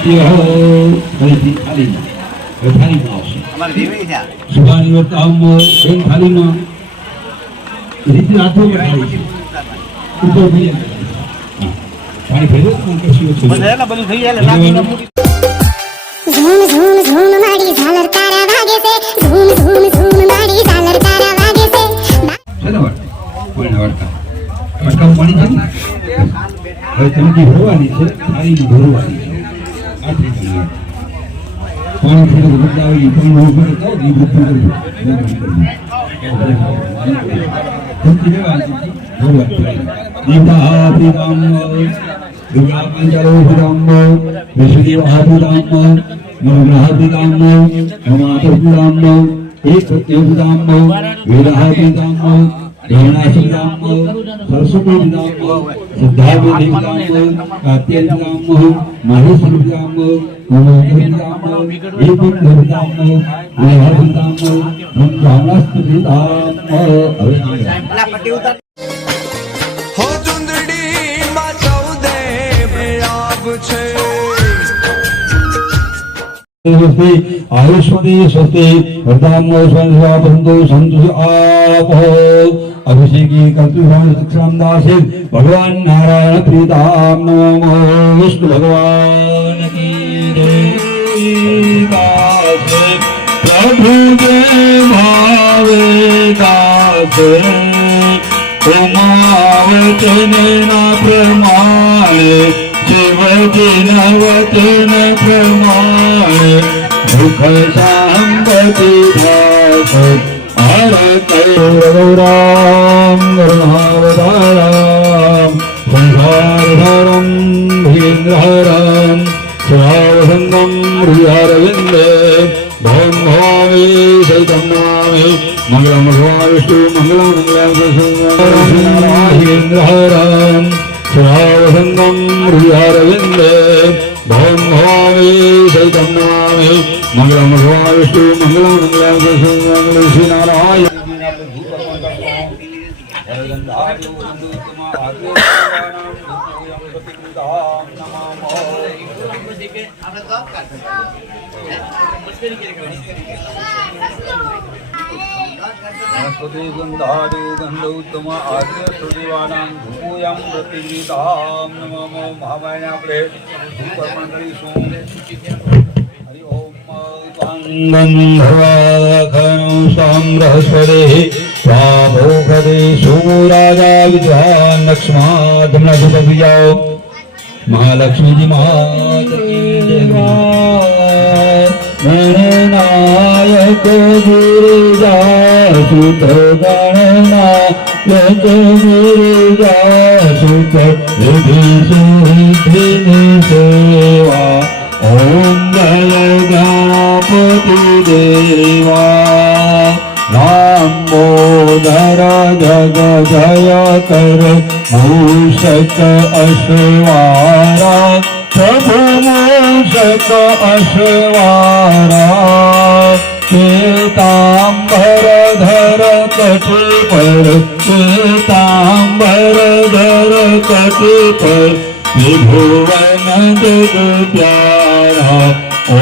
ફરીથી થાળીમાં હવે થાળીમાં આવશે સુભાની વખત આવું પાણી ભરવાની છે થાળી ભરવાની છે આ થઈ ગયું વાર્તા. પાણી થોડું બદલાવી પાણી ઉભું કરતા હોય ને, એ બધું કરવું. બધું કરવું. ચમકી ભરવાની છે, ભરવાની. દીવડાભિરામ, દીવડાપંચલોભિરામ, વિશુદ્ધિવાભિરામ, નવગ્રહાભિરામ, નમાતભિરામ, એકપ્રત્યભિરામ, વેદાભિરામ, ગહનાશિરામ, સરસ્વતીભિરામ, સિદ્ધાભિરામ, કાત્યાભિરામ, મહેશભિરામ, નમોભિરામ, એકપ્રત્યભિરામ, વેદાભિરામ, બ્રહ્માસ્તભિરામ. હવે આગળ. પેલા પટ્ટી ઉતાર હો ચુંદડીમાં ચૌદે પ્રયાગ છે स्वस्ति आयुष्मती स्वस्ति वरदाम स्वंतु संतु आपो अभिषेकी कर्तृभ्याम शिक्षाम दासे भगवान नारायण प्रीताम नमो विष्णु भगवान दासे प्रभु के भावे दासे उमावचन न प्रमाणे शिवजन वचन प्रमाणे, दुख संगति भास ഗൗരാം ഗുണാവതാരാം സംസാരധാരം ഭീന്ദ്രഹാരാം ശിവാവസന്തം ഹൃദയാരവിന്ദ് ഭവംഭവാമി ചൈതന്യാമി മംഗളം ഭഗവാവിഷ്ണു മംഗളം മംഗളാം ശിവാവസന്തം ഹൃദയാരവിന്ദ് ഭവംഭവാമി ചൈതന്യാമി मंगल भगवान विष्णु मंगलम मंगलम कृष्ण मंगल श्री नारायण वनस्पति नमो गन्धर्वाखनु साम्रहस्पदे स्वाभोगदे सुराजा विद्वान् लक्ष्माधम्न धूपविजाओ महालक्ष्मी जी जय गणनायक गिरिजा सुत गणनायक गिरिजा सुत विधि सेवा जय गणपति वाो धर जग जयकर भूषक अशवा प्रभुषक अशवाे ताम् कटिपर धर कति पर के ताम्भर ॐ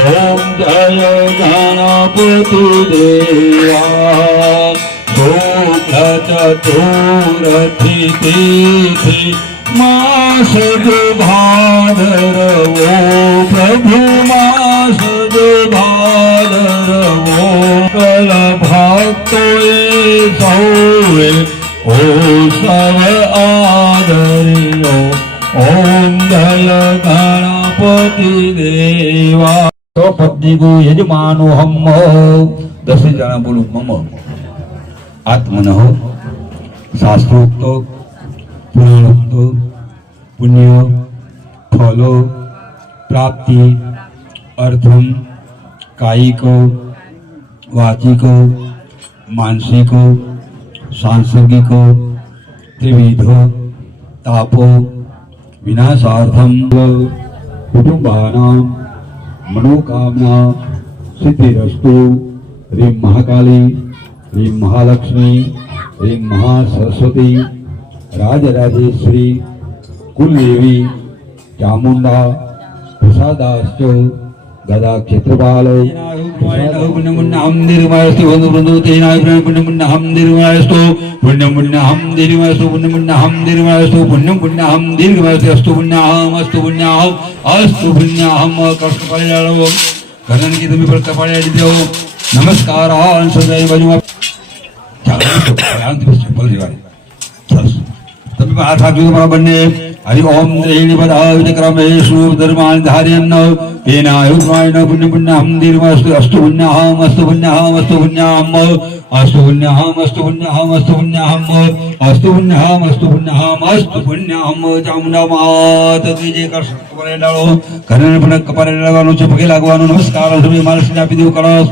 जय गणपतिदेवा चतुरथितिथि मास भागरवो प्रभु मास भागरवो कलभक्तो ओ सव आदरियो ॐ जय गणपतिदेवा तो पत्नीको यजमानोऽहं दश जना बोलू मम आत्मन शास्त्रोक्त, पुराणोक्त, पुण्य, फल, प्राप्ति, अर्थम, कायिक, वाचिक, मानसिक, सांसर्गिक, त्रिविध, तापो, विनाशार्थम कुटुंबानां મનોકામના સિદ્ધિરસ્તુ રીમ મહાકાલી રીમ મહાલક્ષ્મી રીમ મહાસરસ્વતી રાજરાજેશ્રી કુલદેવી ચામુંડા પ્રસાદાશ્ચ గదా క్షేత్రపాలై పుణ్యమున్నహం నిర్మయస్తు బంధుబృందు తేనాభిప్రాయం పుణ్యమున్నహం నిర్మయస్తు పుణ్యమున్నహం నిర్మయస్తు పుణ్యమున్నహం నిర్మయస్తు పుణ్యం పుణ్యహం దీర్ఘమయస్తు అస్తు పుణ్యాహం అస్తు పుణ్యాహం అస్తు పుణ్యాహం కృష్ణ పర్యాడవం కన్ననికి తమ్మి భర్త పర్యాడిద్యో నమస్కార సందయ భజమ చాలా చెప్పాలి తమ్మి ఆధాకులు మా బన్నే ઘરન કી તમે પર કપાડ્યા દીધો નમસ્કાર આ સદાય બાજુમાં ચાલો આનંદ ચપ્પલ લેવાની સરસ તમે પણ હાથ રાખજો તમારા બંને હરિ ઓમ ત્રેણી પદાવિત ક્રમેશુ ધર્માન ધાર્યન્ન તેનાયુષ્માયન પુણ્ય પુણ્યહમ દીર્ઘમસ્તુ અસ્તુ પુણ્યહમ અસ્તુ પુણ્યહમ અસ્તુ પુણ્યહમ અસ્તુ પુણ્યહમ અસ્તુ પુણ્યહમ અસ્તુ પુણ્યહમ અસ્તુ પુણ્યહમ અસ્તુ પુણ્યહમ અસ્તુ પુણ્યહમ ચામુંડા માત કી જય કૃષ્ણ કપાળે ડાળો ઘરને પણ કપાળે ડાળવાનું છે પગે લાગવાનું નમસ્કાર તમે માણસને આપી દેવું કળશ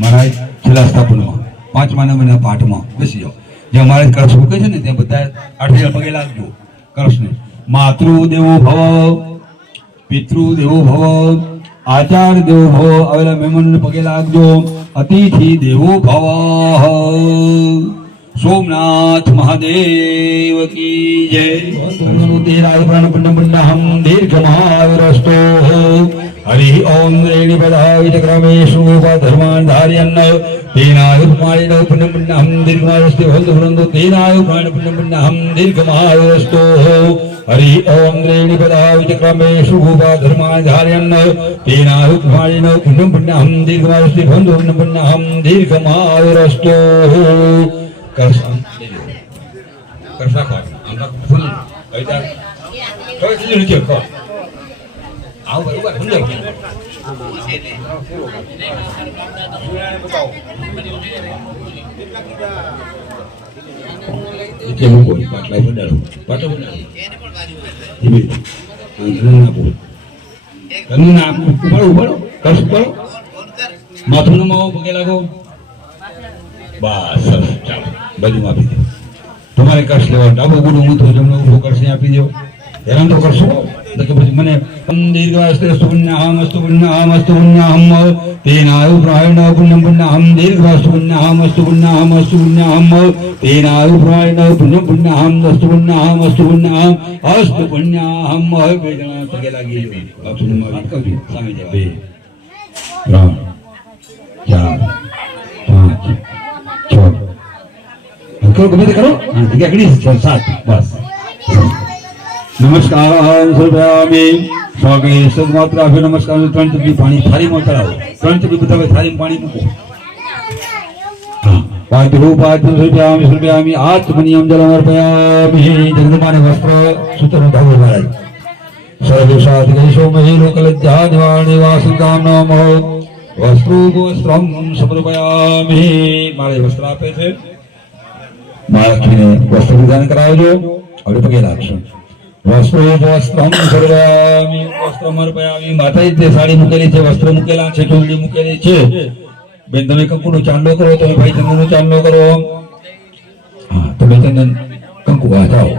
મહારાજ છેલ્લા સ્થાપનમાં પાંચમા નંબરના પાઠમાં બેસી જાઓ જે અમારે કળશ મૂકે છે ને ત્યાં બધા આઠ પગે લાગજો કળશને मातृदेवो भव, पितृदेवो भव आचार देव भव अवेला मेहमान पगे लागजो अतिथि देवो भव। सोमनाथ महादेव की जय। हम दीर्घ महाविरस्तो हरि ओम रेणी बधाई चक्रमेशु धर्मान धारियन्न तेनायु प्राणिन पुण्यपुण्य हम दीर्घ महाविरस्ते भवन्तु वृन्दो तेनायु प्राणिन पुण्यपुण्य हम दीर्घ महाविरस्तो हरि हरि ओम रेणि पदावित क्रमेषु भूपाधर्माणि धारयन् तेनाहुत्मायेन पुण्यं पुण्यहं दीर्घमायुस्ति भवन्तु पुण्यं पुण्यहं दीर्घमायुरस्तु। कर्षा खा আমরা ফুল ওইটা সবাই কিছু নিচে খা आओ बरोबर भूल जाओ बताओ એટલે મૂકો પાટલા બનાડો પાટો ધીમે ધીમે. ના બોલ. કનું ના ઉપાડો ઉપાડો કરશ ઉપાડો માથું નમાવો, પગે લાગો. બસ, સરસ. ચાલો. બધું આપી દો. તમારે કશ લેવા ડાબો ગુડું તો જમણો ઊભો કરશે, આપી દો. હેરાન તો કરશો. ಮನೆ ದೀರ್ಘಾಸ್ತು ಪುಣ್ಯಹಾಮಸ್ತು ಪುಣ್ಯಹಾಮಸ್ತು ಪುಣ್ಯಹಮ್ಮ ತೇನಾಯು ಪ್ರಾಯಣ ಪುಣ್ಯಂ ಪುಣ್ಯಹಂ ದೀರ್ಘಾಸ್ತು ಪುಣ್ಯಹಾಮಸ್ತು ಪುಣ್ಯಹಾಮಸ್ತು ಪುಣ್ಯಹಮ್ಮ ತೇನಾಯು ಪ್ರಾಯಣ ಪುಣ್ಯಂ ಪುಣ್ಯಹಂ ದಸ್ತು ಪುಣ್ಯಹಾಮಸ್ತು ಪುಣ್ಯಹಂ ಅಸ್ತು ಪುಣ್ಯಹಮ್ಮ ಬೇಜನ ಸಗೆಲಾಗಿ ಬಾಪು ನಮ್ಮ ಕವಿ ಸ್ವಾಮಿ ಜಪೆ ત્રણ ચાર પાંચ છ કરો ગમે તે કરો જગ્યા ગણી સાત બસ નમસ્કાર સર્વ્યામી સ્વાગે સદમાત્ર આપે નમસ્કાર ત્રણ ચપટી પાણી થાળીમાં ચડાવો ત્રણ ચપટી બધા થાળીમાં પાણી મૂકો પાદ્રુ પાદ્રુ સર્વ્યામી સર્વ્યામી આત્મનિયમ જલમર્પયામિ જગદમાને વસ્ત્ર સૂત્ર ધાવો મહારાજ સર્વે સાધ ગઈશો મહી લોકલજ્જા દિવાણી વાસુદામ નમો વસ્ત્રુ વસ્ત્રમ સમર્પયામિ મારે વસ્ત્ર આપે છે મહાલક્ષ્મીને વસ્ત્ર વિધાન કરાવજો હવે પગે લાગશો વસ્ત્રો વસ્ત્રમ સર્વામી વસ્ત્રમ અર્પયામિ માતાજી તે સાડી મૂકેલી છે વસ્ત્ર મૂકેલા છે ચોળી મૂકેલી છે બેન તમે કંકુનો ચાંદલો કરો તમે ભાઈ ચંદનનો ચાંદલો કરો હા તમે ચંદન કંકુ આ જાઓ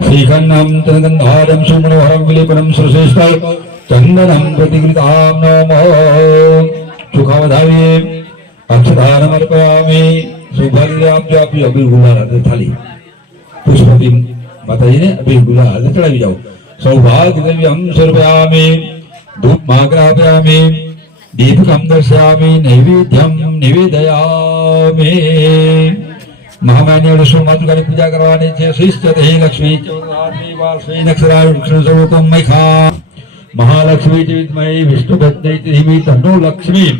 શ્રીખંડમ ચંદનધારમ સુમનોહરમ વિલેપનમ શ્રેષ્ઠ ચંદનમ પ્રતિકૃતામ નમઃ સુખાવધાવી અક્ષધારમ અર્પયામિ સૌભાગ્ય આપજો આપજો અબીર ગુલાલ હાથે થાળી પુષ્પથી માતાજીને અબીર ગુલાલ હાથે ચડાવી જાઓ સૌભાગ્ય દેવી હમ સર્વયામિ ધૂપ માગ્રાપ્યામિ દીપકમ દર્શયામિ નૈવેદ્યમ નિવેદયામિ મહામાન્ય વિષ્ણુ માતૃકાની પૂજા કરવાની છે શિષ્ટ હે લક્ષ્મી ચૌરાત્રી વાર શ્રી નક્ષરા વિષ્ણુ સ્વરૂપમ મૈખા મહાલક્ષ્મી ચ વિદ્મહે વિષ્ણુ ભદ્રૈ ધીમી તન્નો લક્ષ્મી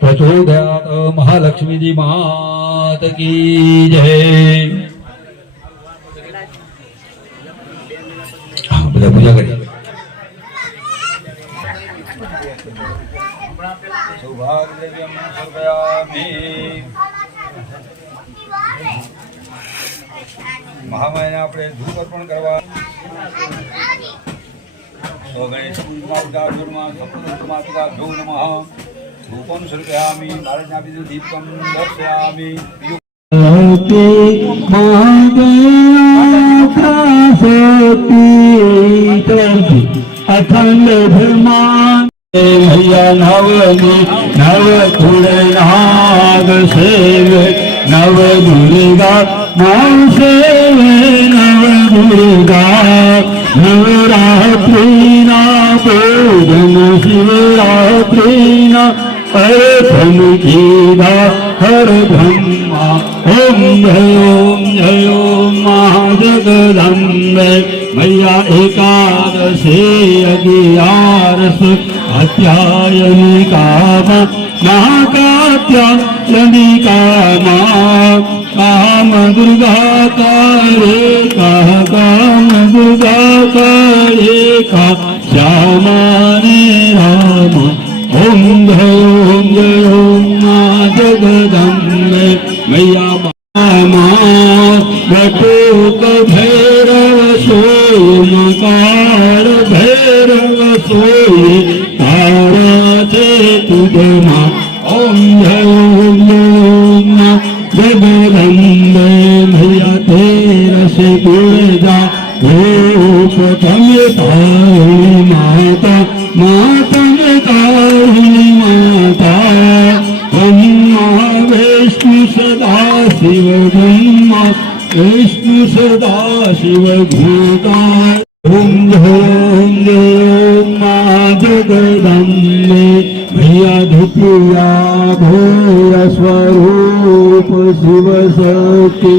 પ્રચોદયાત મહાલક્ષ્મીજી માત કી જય पूजा पूजा करी મહામાયને આપણે ધૂપ અર્પણ કરવા તો ગણેશ ધૂપમ સર્પયામી નારાયણ દીપકમ દર્શયામી मोती महादेव सती અખંડ બ્રહ્માંડ નવની નવ નાગ સેવ, નવ દુર્ગા નામ સેવ, નવ દુર્ગા નવરાત્રિના બોધન શિવરાત્રિના અર્થન કીધા હર બ્રહ્મા, ઓમ જય ઓમ જય મહાજગદંબે मैया एकादशे अगियारस अध्यायनी कामा, महाकात्यायनी कामा, काम दुर्गा कारे का काम दुर्गा कारे का श्यामाने राम, ओम जय ओम जय ओम मा जगदम्बे मैया मामा सोय तारा चे तुझे मा ओम जय ओम जय ओम मा जगदम्बे मैया तेरा से पूजा रूप तमे तारिणी माता मातमे तारिणी माता ब्रह्मा विष्णु सदा शिव ब्रह्मा विष्णु सदा शिव भूता ओम मा जगदम्बे भैया धुतिया भोर स्वरूप शिव शक्ति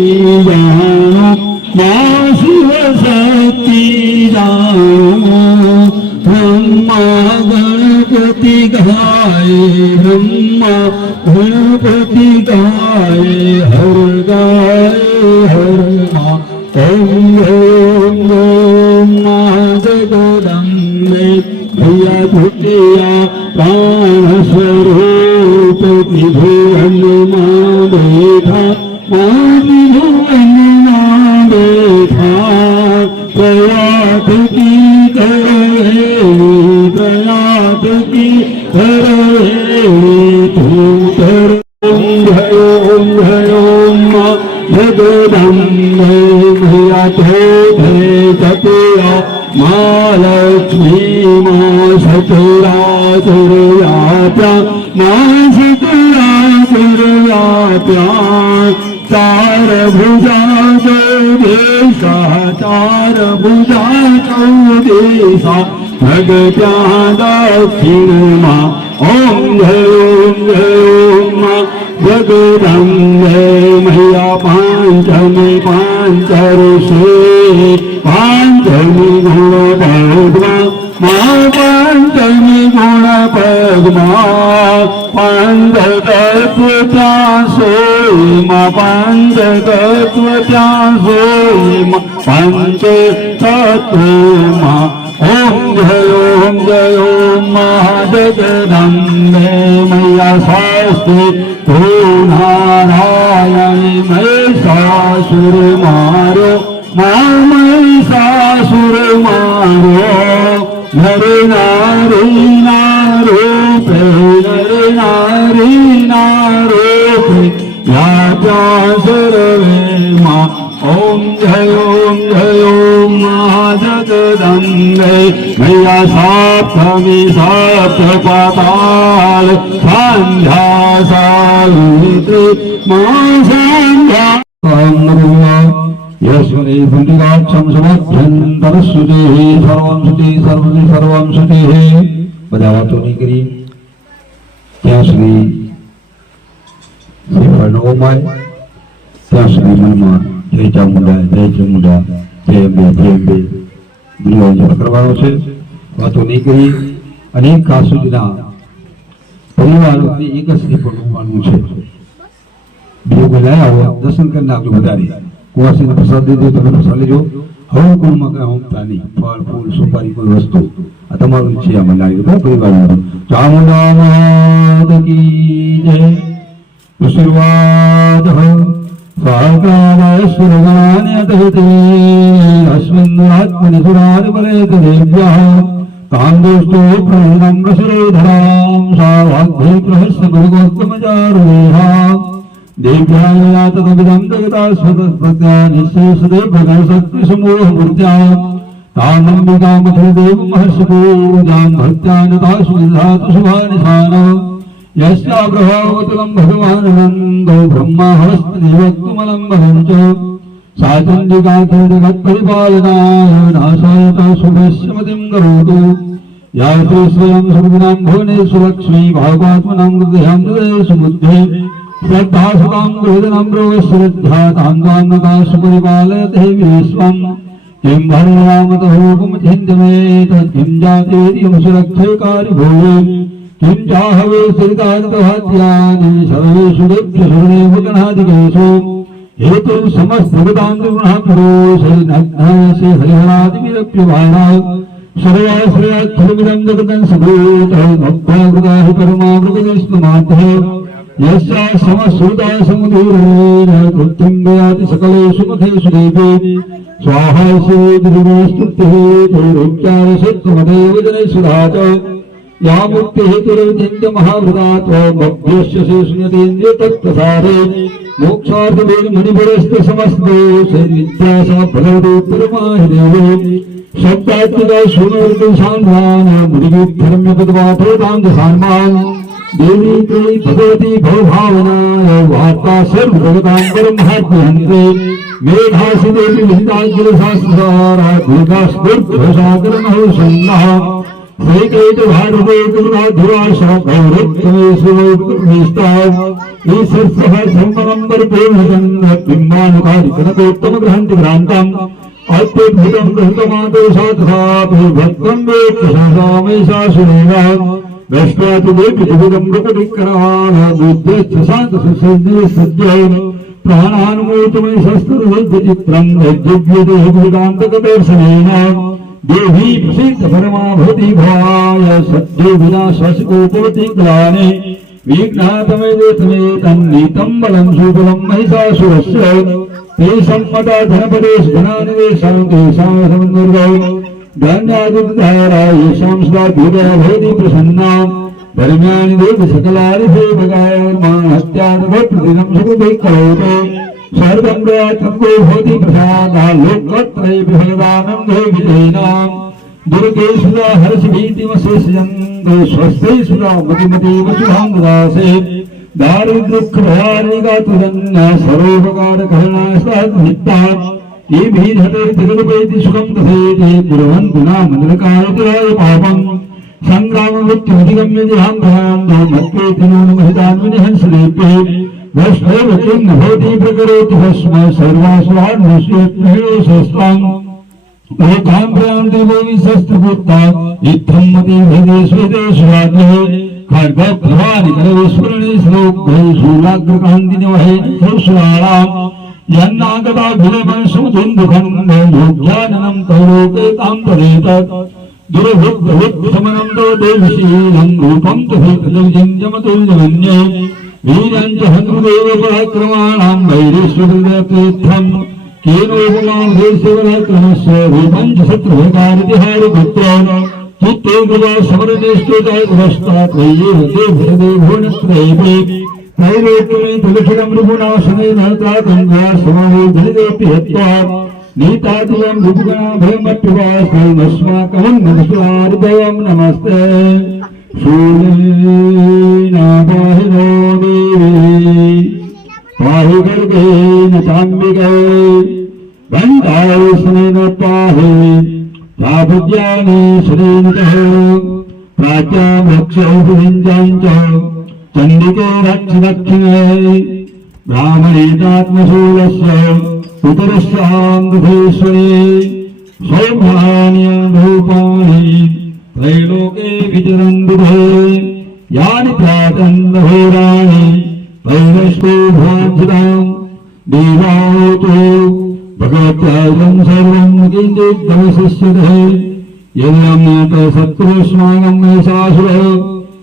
जानो। माँ शिव शक्ति जानो। ब्रह्मा गणपति गाए ब्रह्मा गणपति गाए हर गाए हर माँ। भैया धुतिया प्राण स्वरूप विभुवन देखा विभुवन देखा प्रयात की करेली प्रयात की करेली तू कर ओम जय ओम जय મહાલક્ષ્મી મા સતુરા સુરવ્યાપ્યા મા સતુરા સુરવ્યાપ્યા ચાર ભુજા ચૌદેશા ચાર ભુજા ચૌદેશા ભગત્યા દક્ષિણમાં ઓમ હૈમ હૈમ જગદંબે મૈયા પાંચમે પાંચરશે પાંચમી ગુણ પદ્મા મા પાંચમી ગુણ પદ્મા પાંચ તત્વ ત્યાં સોયમાં પાંચ તત્વ ત્યાં સોયમાં પંચ તત્વમાં ઓમ જય ઓમ જય ઓમ મહાજગદંબે નારાયણ મૈ શાસુર મારો मै सा सुर मारो नरे नारी नारूपे नरे नारी नारूपे ध्यासुरवे मा ॐ झयों घयों मा जगदं गे भया सा पापा सं यस्वने पुण्डिकाक्षं समभ्यन्तरश्रुतेः सर्वं श्रुति सर्वति सर्वं श्रुतिः બધા વાતો નહીં કરી ત્યાં સુધી શ્રીફળ ન ઓમાય ત્યાં સુધી મનમાં જય ચામુંડા જય ચામુંડા જય અંબે જય અંબે ગૃહ કરવાનો છે વાતો નહીં કરી અનેક કાળ સુધીના પરિવારોને એક જ શ્રીફળ હોવાનું છે બીજું કોઈ લાયા હોય દર્શન કરી નાખજો વધારે વાસીને પ્રસાદ દીધો તમે પ્રસાદ લેજો હવે કુળમાં કાંઈ હોમતા નહીં ફળ ફૂલ સુપારી કોઈ વસ્તુ આ તમારું છે અમે લાવી બહુ પરિવારનું ચામુંડાનાથ કી જય વિશીર્વાદ સાકારાયસ્વરગણાન્યતહિતે અસ્મિન્ આત્મનિ સુરાન બલેત દેવ્યઃ તામ દોસ્તો પ્રણિતમ રસિરોધરામ સા વાગ્ભે પ્રહસ્ય ભગવત્તમજારુહા ദൈവ്യാനില്ലാത്ത നബിതന്തകതാൽ സ്വതസ്വത്തെ ഭഗവത്സമൂഹമൂർജ താമംബികാമധുദേവ മഹർഷിപൂജാം ഭക്താനുതാസുഭാനിധാന യശ്യാബ്രഹാവതുലം ഭഗവാനന്ദോ ബ്രഹ്മഹസ്തദേവത്വമലം വഹഞ്ച സാചണ്ഡികാധജഗത്പരിപാലനായ നാശായത ശുഭശ്യമതിം കരോതു യാ ശ്രീ സ്വയം സർവനാം ഭുവനേശ്വരക്ഷ്മീ ഭാഗവാത്മനാം ഹൃദയം ഹൃദയ സുബുദ്ധിം हृदयां हृदयेषु बुद्धिः श्रद्धा सुतां गृहदनं श्रद्धा तान्दान्नता सुपरिपालयते विश्वम् किं भरणामतहोपमचिन्त्यमे तत्किं जातेरियं सुरक्षैकारि भूये किं चाहवे सरितान्तभात्यानि सर्वेषु देभ्यशरणेव गणादिकेषु हेतु समस्तगतां गुणापुरोषनग्नायसे हरिहरादिविरप्यमाणात् सर्वाश्रयाच्छलमिदं जगतं सुभूतः भक्ताकृताः परमामृगनिष्णुमातः ൃത്യംഗയാതി സകലേഷു മഥേഷു ദേവി സ്വാഹാസ്യേതിരുസ്തുത്യൈരോക്യാരസേത്രമദേവജനൈസുധാത യാമൂർത്തിഹേതുരവിചിന്യ മഹാഭൃതാത്വമഭ്യശ്യശേഷുനതേന്ദ്രിയ തത്പ്രസാരേ മോക്ഷാർത്ഥമണിപുരസ്തു സമസ്തേ ശൈവിദ്യാസാ ഫലവതോത്തരമാഹിദേവേ ശബ്ദാത്മിക ശൂനവർഗ സാന്ധാന മുരുകി ധർമ്മ്യപദവാഭൃതാംഗ സാന്മാനം देवी त्रै भगवती भवभावनाय वार्ता सर्वजगतां परमहात्म्यहन्ते मेधासि देवी विहिताग्रशास्त्रारा दुर्गास्फूर्ध्वसागरनः सन्नः करुणाधिवासा गौरत्तमेषु ईश्वरः सम्पनम्बर पूर्णजन्म बिम्बानुकारि अत्यद्भुतं गृहीतमातो साधसापि भक्तं वेत्तसामेषा सुरेव वैष्णवाति వైష్ణవతుకరాణాంతసిద్ధేన ప్రాణానుమోతమై శస్త్రచిత్రం దర్శనేన దేవీ ప్రసీత పరమాభూతి భాయ సద్యో వినాశాసికోపవతి గ్లానే వీఘ్నాథమేతమే తన్నీతం బలం సూబలం మహిషాసురస్య తేషం మత ధనపదేశ ధనానివేశాం తేషాం నిర్గౌ గంగాదురాయ సంస్థ పీఠాభేది ప్రసన్నా పరిమాణి దేవి సకలాని సేవకాయ హత్యానుభవ ప్రతిదం సుఖై కరోతు సర్వం రాత్రంగో భవతి ప్రసాదాలోకత్రై భగవానం దేవిజైనాం దుర్గే సుధా హర్షి భీతిమశేషయంతో స్వస్థై సుధా మతిమతి వసుధాంగదాసే దారిద్రుఃఖ భారిగా తుదన్న సర్వోపకార ये भीधते जगदुपैति सुखं तथेति कुर्वन्तु नाम नरकायतिराय पापम् सङ्ग्राम मृत्युमधिगम्य जिहान्धयान्धो मत्वेति नूनमहितान्विनिहंसदेभ्ये वैष्णव किं न भवति प्रकरोति भस्म सर्वास्वान्मुष्यत्मेषस्ताम् लोकां प्रयान्ति देवी शस्त्रभूता इत्थं मति भेदेष्वेदेश्वाद्ये खड्गप्रभानि करविस्फुरणे श्लोक्भे शूलाग्रकान्तिनिवहे सुश्राणाम् यन्नागता सुम् दुखम् भोभ्याजनम् कौलोके ताम् प्रदेत देवशीलम् रूपम् तु भूजमतुं वीरम् च हनुदेव पराक्रमाणाम् वैरेश्वरतीर्थम् देशे रूपम् च शत्रुभकारतिहायुत्वा चित्ते वा समरजेश्व चैदेहो नियैः నైవేద్యం తులసిరం భృగుణాసనే నరతాతంగా సుమారు జలిగోపి హత్వా. నీతాదివం భృగుణాభయమప్యువాస్మస్మాకమం నమస్కారుదయం నమస్తే సూర్యనాబాహిరో దేవి పాహి గర్గే నతాంబికే గంగాయస్నేన పాహి. ప్రాభుజ్యాని శ్రీంత ప్రాచ్యామక్ష భువింజాంచ च चण्डिके रक्ष दक्षिणे ब्राह्मणेतात्मशूलस्य उतरस्यान्धेश्वरे सौभान्यभूपाणि त्रैलोके विचरन्ति भे यानि प्रातन्नभूराणि वैरष्टो भ्रान्तिताम् देवावतो भगवत्याजं सर्वं किञ्चिद्दमशिष्यते यदं शत्रुष्माकं महेशासुरः यदि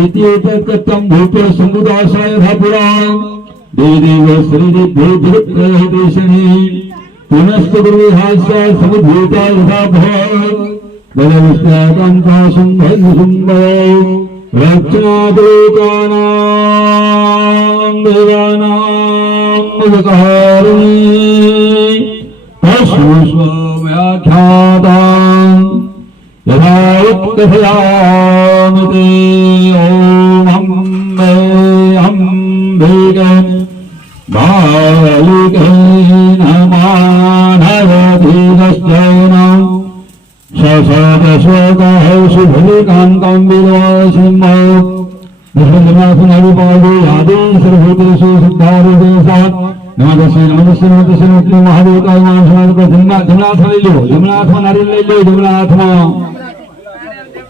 इति एतत्कथं भूत्वा समुदासाय धापुराम् देदेव श्रीदिभ्यो जगत्त्रयः देशने पुनश्च गुरुहास्या समुद्भूता यथा भवत् बलविस्तातं काशं भैर्यसुम्भो रक्षणादोकानां देवानां मुदकारिणी स्वव्याख्याताम् यथा उत्कथयामि ते ॐ अम्बे अम्बिके बालिकेन मानवधीरश्चैनम् ससदशोकः शुभलिकान्तं विलोसिंह विष्णुजनाथनरूपादो यादे सर्वभूतेषु सिद्धारूपेशात् નમસ્તે નમસ્તે નમસ્તે નમસ્તે મહાદેવ કાય નામ સમાજ પર જમના જમનાથ લઈ લો જમનાથમાં નારિયેળ લઈ લો જમનાથમાં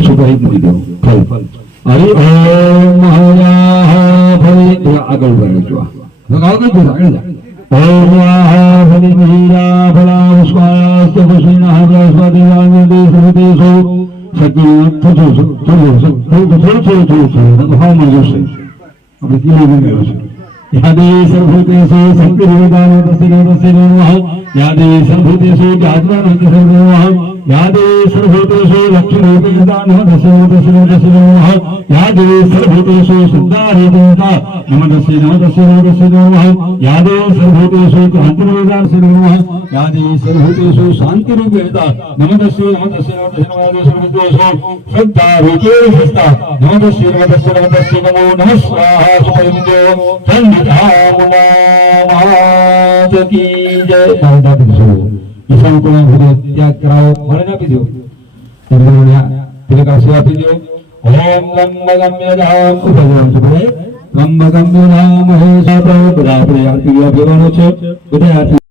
સુભાઈ બોલી દો ફલ હરિ ઓમ મહાભરી આગળ વળે જો આગળ જો આગળ ઓમ મહાભરી મહિરા ભલા સ્વાસ્થ ભૂષિણા બ્રહસ્પતિવાન દેશ વિદેશો સજ્જન થજો થજો થજો થજો થજો થજો થજો થજો થજો થજો यादेशभूतेषु शक्तिदेवदानतसिनोदसिनोमः यादेशभूतेषु जातनानन्दसर्वोमः यादेशभूतेषु लक्ष्मीदेवदानतसिनोदसिनोदसिनोमः यादेशभूतेषु शुद्धारेदेवता नमदसिनोदसिनोदसिनोमः यादेशभूतेषु क्रान्तिदेवदानसिनोमः यादेशभूतेषु शान्तिरूपेता नमदसिनोदसिनोदसिनोमः शुद्धारूपेण नमदसिनोदसिनोदसिनोमो नमः। स्वाहा सुपरिन्द्रो આપી દો ચંદ્રના તિલકાશી આપી દો ઓમ ગમ્ય ગમ્ય ધામ ઉપજામ છે ગમ્ય ગમ્ય ધામ હે સા પ્રભુ બધા આપણે આરતી આપવાનો છે બધા આરતી